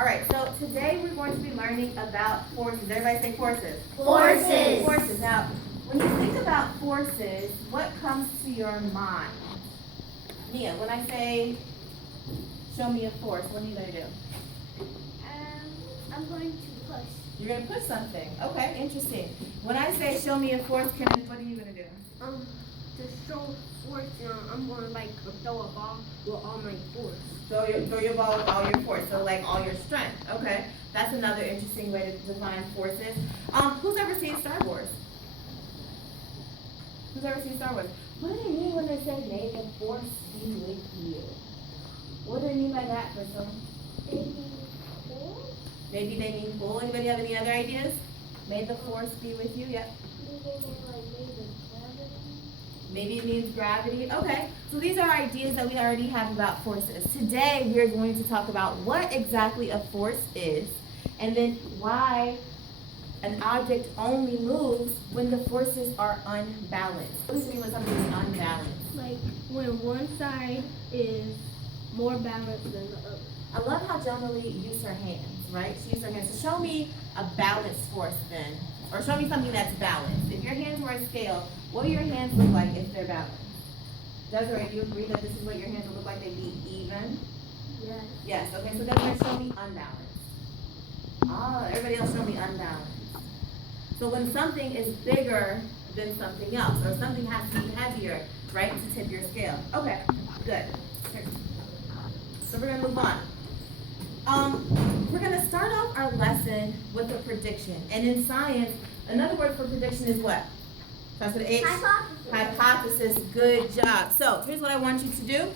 All right, so today we're going to be learning about forces. Everybody say forces. Forces. Forces. Now, when you think about forces, what comes to your mind? Nia, when I say, show me a force, what are you going to do? I'm going to push. You're going to push something. Okay, interesting. When I say, show me a force, Kenneth, what are you going to do? To show force, I'm going to throw a ball with all my force. Throw your ball with all your force, so like all your strength. Okay, that's another interesting way to define forces. Who's ever seen Star Wars? Who's ever seen Star Wars? What do they mean when they say may the force be with you? What do they mean by that, Crystal? Maybe they mean cool. Anybody have any other ideas? May the force be with you. Yep. Maybe it means gravity. Okay, so these are ideas that we already have about forces. Today, we are going to talk about what exactly a force is, and then why an object only moves when the forces are unbalanced. What does it mean when something is unbalanced? Like when one side is more balanced than the other. I love how Jonah Lee used her hands, right? She used her hands. So show me a balanced force then, or show me something that's balanced. If your hands were a scale, what do your hands look like if they're balanced? Desiree, do you agree that this is what your hands would look like? They'd be even? Yes. Yes. Okay, so Desiree, show me unbalanced. Oh, everybody else show me unbalanced. So when something is bigger than something else, or something has to be heavier, right, to tip your scale. Okay, good. So we're gonna move on. We're gonna start off our lesson with a prediction. And in science, another word for prediction is what? Starts with H? Hypothesis. Hypothesis. Good job. So here's what I want you to do.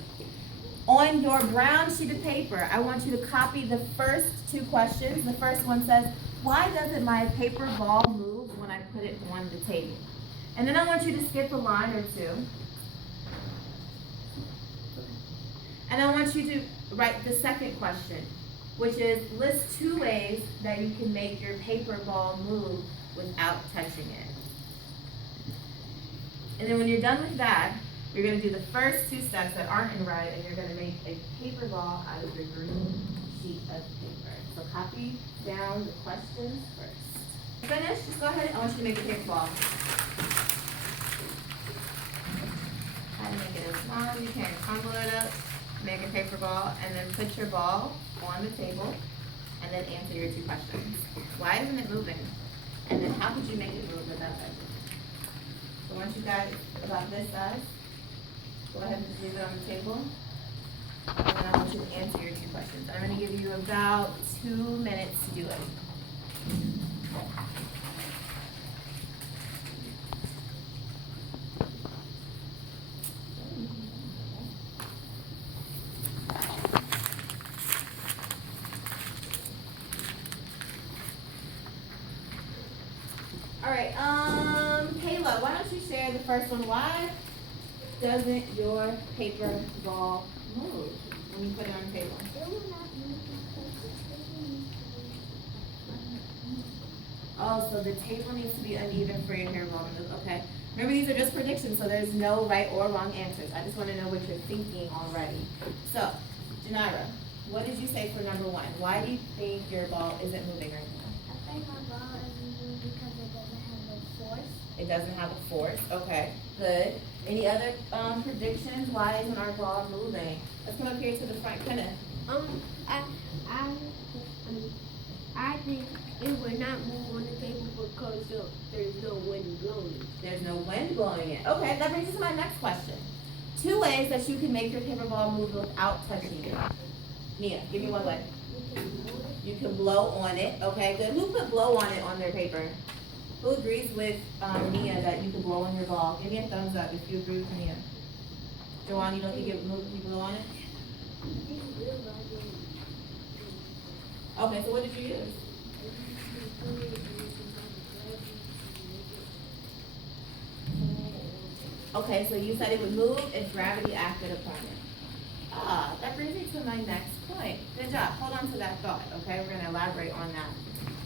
On your brown sheet of paper, I want you to copy the first two questions. The first one says, why doesn't my paper ball move when I put it on the table? And then I want you to skip a line or two. And I want you to write the second question, which is list 2 ways that you can make your paper ball move without touching it. And then when you're done with that, you're going to do the first 2 steps that aren't in red, and you're going to make a paper ball out of your green sheet of paper. So copy down the questions first. Finish, just go ahead. I want you to make a paper ball. Try to make it as small as you can. Crumble it up, make a paper ball, and then put your ball on the table, and then answer your 2 questions. Why isn't it moving? And then how could you make it move without touching it? So once you got it about this size, go ahead and just leave it on the table. And then I want you to answer your 2 questions. I'm going to give you about 2 minutes to do it. All right, Kayla, why don't you share the first one? Why doesn't your paper ball move when you put it on the table? Oh, so the table needs to be uneven for your hair ball to move. Okay. Remember, these are just predictions, so there's no right or wrong answers. I just want to know what you're thinking already. So, Janira, what did you say for number 1? Why do you think your ball isn't moving right now? I think my ball isn't moving because it doesn't have a force. It doesn't have a force. Okay, good. Any other predictions? Why isn't our ball moving? Let's come up here to the front. Kenneth. I think it would not move on the table because there's no wind blowing. There's no wind blowing it. Okay, that brings us to my next question. 2 ways that you can make your paper ball move without touching it. Nia, give me 1 way. You can blow on it. Okay, good. Who put blow on it on their paper? Who agrees with Nia that you can blow on your ball? Give me a thumbs up if you agree with Nia. Joanne, you don't think it moves if you blow on it? Okay, so what did you use? Okay, so you said it would move if gravity acted upon it. Ah, that brings me to my next point. Good job. Hold on to that thought, okay? We're going to elaborate on that.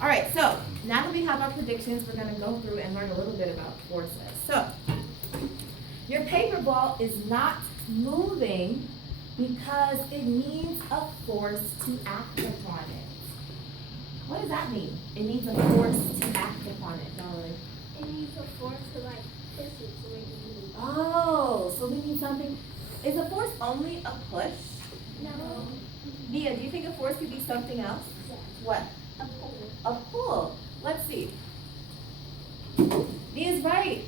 All right, so now that we have our predictions, we're going to go through and learn a little bit about forces. So, your paper ball is not moving because it needs a force to act upon it. What does that mean? It needs a force to act upon it, darling. It needs a force to like push it so it can move. Oh, so we need something. Is a force only a push? No. Nia, do you think a force could be something else? Yes. What? A pull. A pull. Let's see. Nia's right.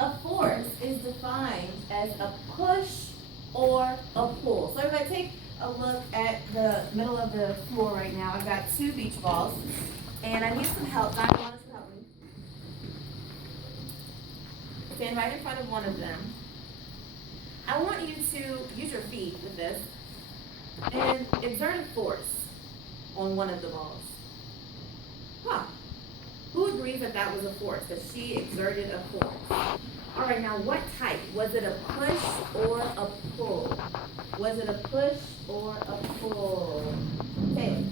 A force is defined as a push or a pull. So everybody take a look at the middle of the floor right now. I've got 2 beach balls, and I need some help. Dr. Wants to help me. Stand right in front of one of them. I want you to use your feet with this and exert a force on one of the balls. Huh. Who agrees that that was a force, that she exerted a force? All right, now what type? Was it a push or a pull? Was it a push or a pull? Taylor.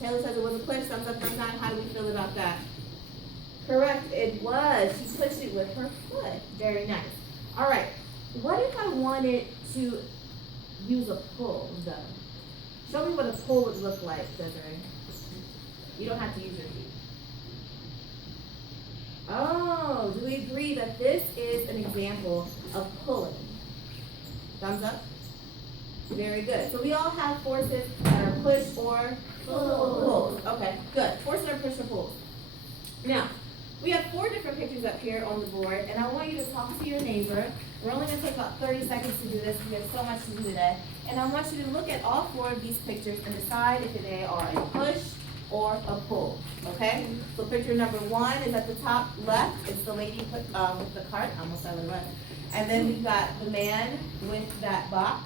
Taylor says it was a push. Thumbs up, thumbs down. How do we feel about that? Correct, it was. She pushed it with her foot. Very nice. All right, what if I wanted to use a pull, though? Show me what a pull would look like, Desiree. You don't have to use your feet. Oh, do we agree that this is an example of pulling? Thumbs up. Very good. So we all have forces that are push or pull. Okay, good. Forces are push or pull. Now, we have 4 different pictures up here on the board, and I want you to talk to your neighbor. We're only going to take about 30 seconds to do this. We have so much to do today. And I want you to look at all 4 of these pictures and decide if they are a push or a pull, okay? So picture number 1 is at the top left. It's the lady with the cart. I almost said it left. And then we've got the man with that box.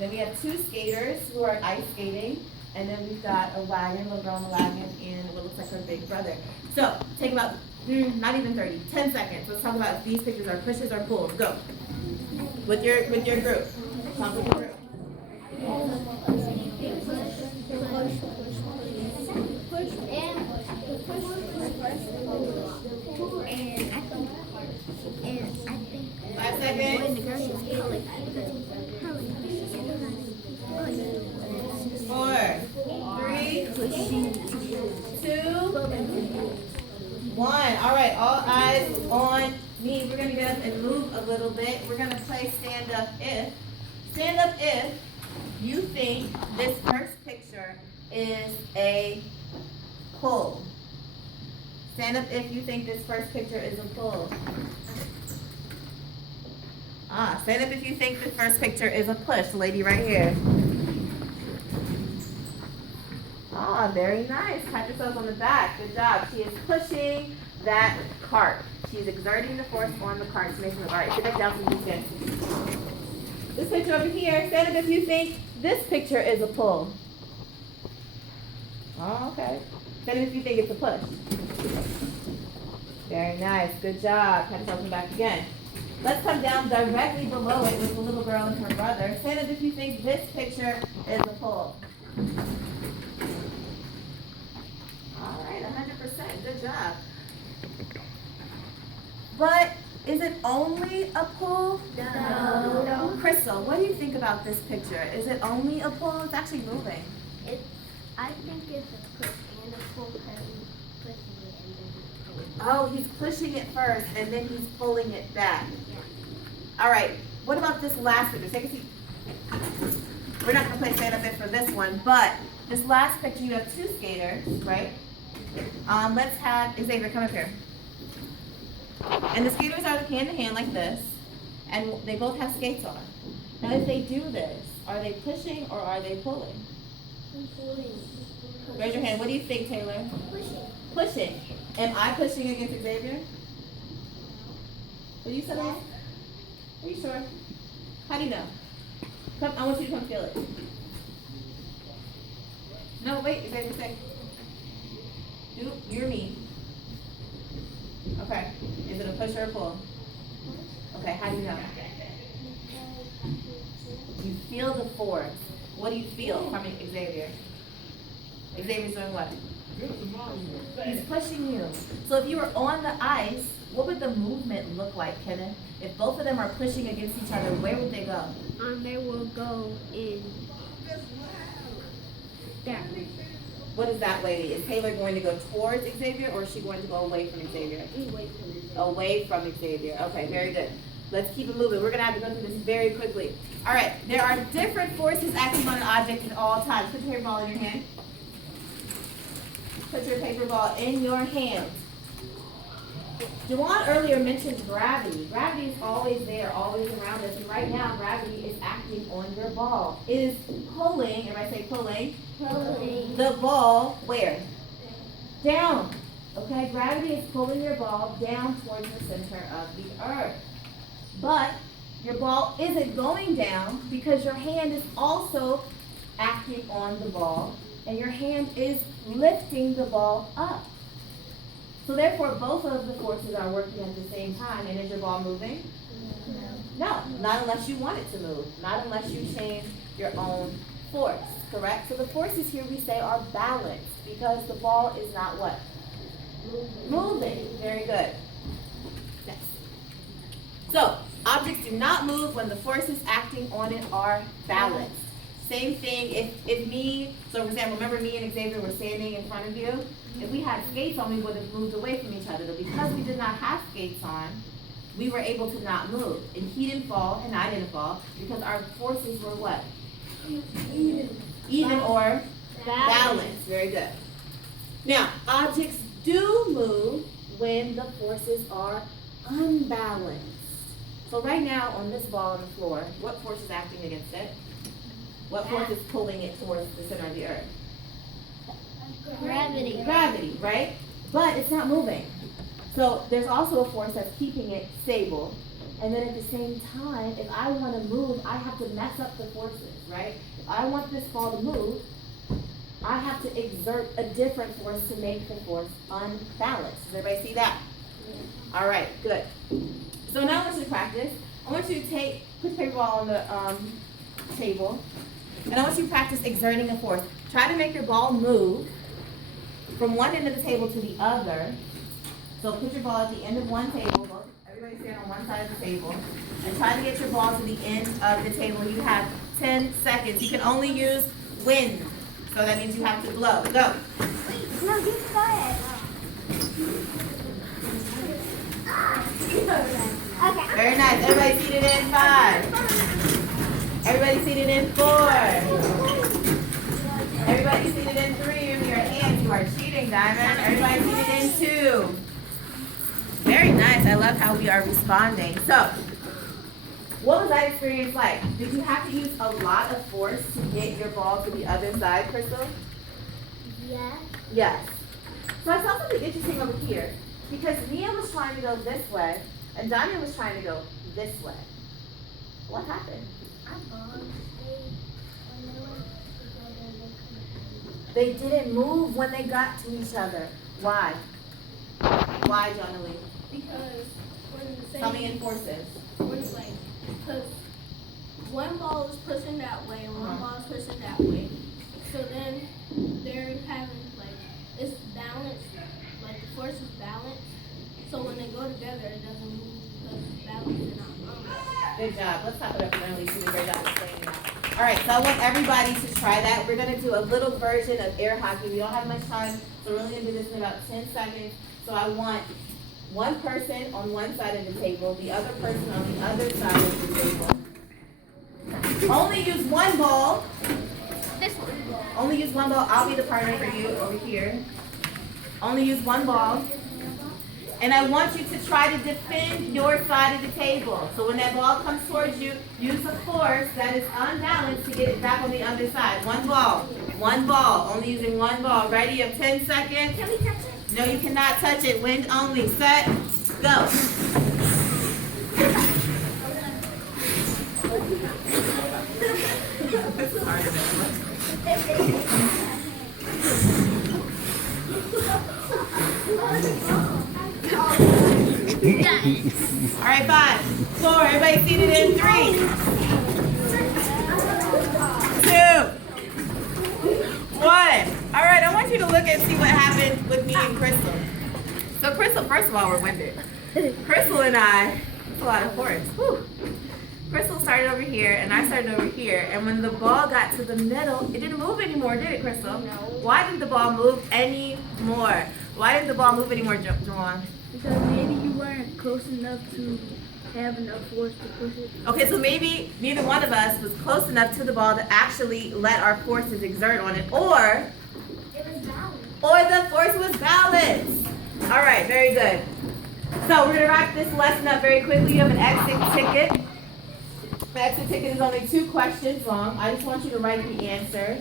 Then we have 2 skaters who are ice skating. And then we've got a wagon, a little girl in a wagon, and what looks like her big brother. So take about, not even 30, 10 seconds. Let's talk about if these pictures are pushes or pulls. Go. With your group. Talk with your group. And I think 5 seconds. when the girl is pulling, 4, 3, 2, 1. All right, all eyes on me. We're gonna get up and move a little bit. We're gonna play stand up if. Stand up if you think this first picture is a pull. Stand up if you think this first picture is a pull. Stand up if you think this first picture is a push. The lady right here. Very nice. Pat yourselves on the back. Good job. She is pushing that cart. She's exerting the force on the cart to make it move. All right, sit back down so you can. This picture over here, stand up if you think this picture is a pull. Okay. Stand up if you think it's a push. Very nice. Good job. Pat yourselves on the back again. Let's come down directly below it with the little girl and her brother. Stand up if you think this picture is a pull. All right, 100%. Good job. But is it only a pull? No. Crystal, what do you think about this picture? Is it only a pull? It's actually moving. I think it's a push and a pull because he's pushing it and then he's pulling. Oh, he's pushing it first and then he's pulling it back. All right, what about this last picture? Take a seat. We're not going to play stand up it for this one, but this last picture, you have 2 skaters, right? Let's have Xavier come up here. And the skaters are hand in hand like this, and they both have skates on. Now, if they do this, are they pushing or are they pulling? Raise your hand. What do you think, Taylor? Pushing. Pushing. Am I pushing against Xavier? Will you say that? Are you sure? How do you know? Come, I want you to come feel it. No, wait, Xavier, say. You're me. Okay. Is it a push or a pull? Okay, how do you know? You feel the force. What do you feel from Xavier? Xavier's doing what? He's pushing you. So if you were on the ice, what would the movement look like, Kenneth? If both of them are pushing against each other, where would they go? They will go in down. What is that lady? Is Taylor going to go towards Xavier or is she going to go away from Xavier? Away from Xavier. Okay, very good. Let's keep it moving. We're going to have to go through this very quickly. All right, there are different forces acting on an object at all times. Put your paper ball in your hand. Put your paper ball in your hand. Juwan earlier mentioned gravity. Gravity is always there, always around us. And right now, gravity is acting on your ball. It is pulling, everybody say pulling, the ball where? Down. Okay, gravity is pulling your ball down towards the center of the earth. But your ball isn't going down because your hand is also acting on the ball. And your hand is lifting the ball up. So therefore, both of the forces are working at the same time. And is your ball moving? No, not unless you want it to move. Not unless you change your own force, correct? So the forces here we say are balanced because the ball is not what? Moving. Very good. Next. So, objects do not move when the forces acting on it are balanced. Same thing if me, so for example, remember me and Xavier were standing in front of you? If we had skates on, we would have moved away from each other. But because we did not have skates on, we were able to not move. And he didn't fall, and I didn't fall, because our forces were what? Even or balanced. Very good. Now, objects do move when the forces are unbalanced. So right now, on this ball on the floor, what force is acting against it? What force is pulling it towards the center of the earth? Gravity. Gravity, right? But it's not moving. So there's also a force that's keeping it stable. And then at the same time, if I want to move, I have to mess up the forces, right? If I want this ball to move, I have to exert a different force to make the force unbalanced. Does everybody see that? All right, good. So now I want you to practice. I want you to put the paper ball on the table. And I want you to practice exerting a force. Try to make your ball move from one end of the table to the other. So put your ball at the end of one table. Everybody stand on one side of the table. And try to get your ball to the end of the table. You have 10 seconds. You can only use wind. So that means you have to blow. Go. No, you start. Okay. Very nice. Everybody seated in 5. Everybody seated in 4. Everybody seated in 3. With your hands, you are cheating, Diamond. Everybody seated in 2. Very nice. I love how we are responding. So, what was that experience like? Did you have to use a lot of force to get your ball to the other side, Crystal? Yeah. Yes. So I saw something interesting over here. Because Mia was trying to go this way, and Diamond was trying to go this way. What happened? They didn't move when they got to each other. Why? Why, Jonalie? Because when the Tell me in forces. because one ball is pushing that way and one ball is pushing that way. So then they're having it's balanced, the force is balanced. So when they go together, it doesn't move because balance is not wrong. Good job. Let's clap it up for Emily. She did a great job explaining that. All right, so I want everybody to try that. We're going to do a little version of air hockey. We don't have much time, so we're only going to do this in about 10 seconds. So I want one person on one side of the table, the other person on the other side of the table. Only use one ball. This one. Only use one ball. I'll be the partner for you over here. Only use one ball. And I want you to try to defend your side of the table. So when that ball comes towards you, use a force that is unbalanced to get it back on the other side. One ball. One ball. Only using one ball. Ready? You have 10 seconds. Can we touch it? No, you cannot touch it. Wind only. Set. Go. This is hard All right, 5, 4. Everybody seated in 3, 2. One. All right, I want you to look and see what happened with me and Crystal. So Crystal, first of all, we're winded. Crystal and I, that's a lot of force. Whew. Crystal started over here and I started over here, and when the ball got to the middle, it didn't move anymore, did it, Crystal? No. Why didn't the ball move anymore? Why didn't the ball move anymore, Juwan? Because maybe you weren't close enough to have enough force to push it. Okay, so maybe neither one of us was close enough to the ball to actually let our forces exert on it, or It was balanced. the force was balanced. All right, very good. So we're gonna wrap this lesson up very quickly. You have an exit ticket. The exit ticket is only 2 questions long. I just want you to write the answers.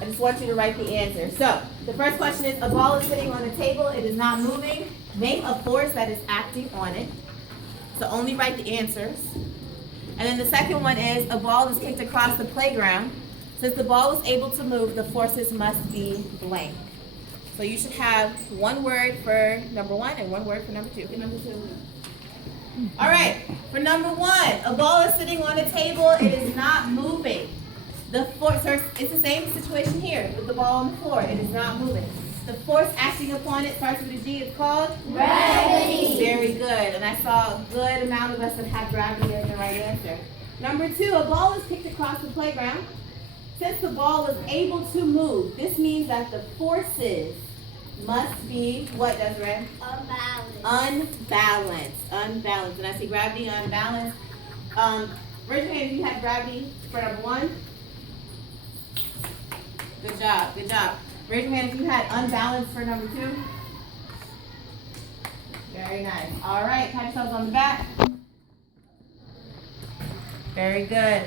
So the first question is, a ball is sitting on a table. It is not moving. Name a force that is acting on it. So only write the answers. And then the second one is, a ball is kicked across the playground. Since the ball was able to move, the forces must be blank. So you should have 1 word for number 1 and 1 word for number 2. Get number 2. All right, for number 1, a ball is sitting on a table. It is not moving. The force, so it's the same situation here with the ball on the floor. It is not moving. The force acting upon it starts with a G. It's called Gravity. Very good. And I saw a good amount of us that have gravity as the right answer. Number 2, a ball is kicked across the playground. Since the ball was able to move, this means that the forces must be, what, Desiree? Unbalanced. Unbalanced. And I see gravity, unbalanced. Raise your hand if you had gravity for number 1. Good job. Raise your hand if you had unbalanced for number 2. Very nice. All right, pat yourselves on the back. Very good.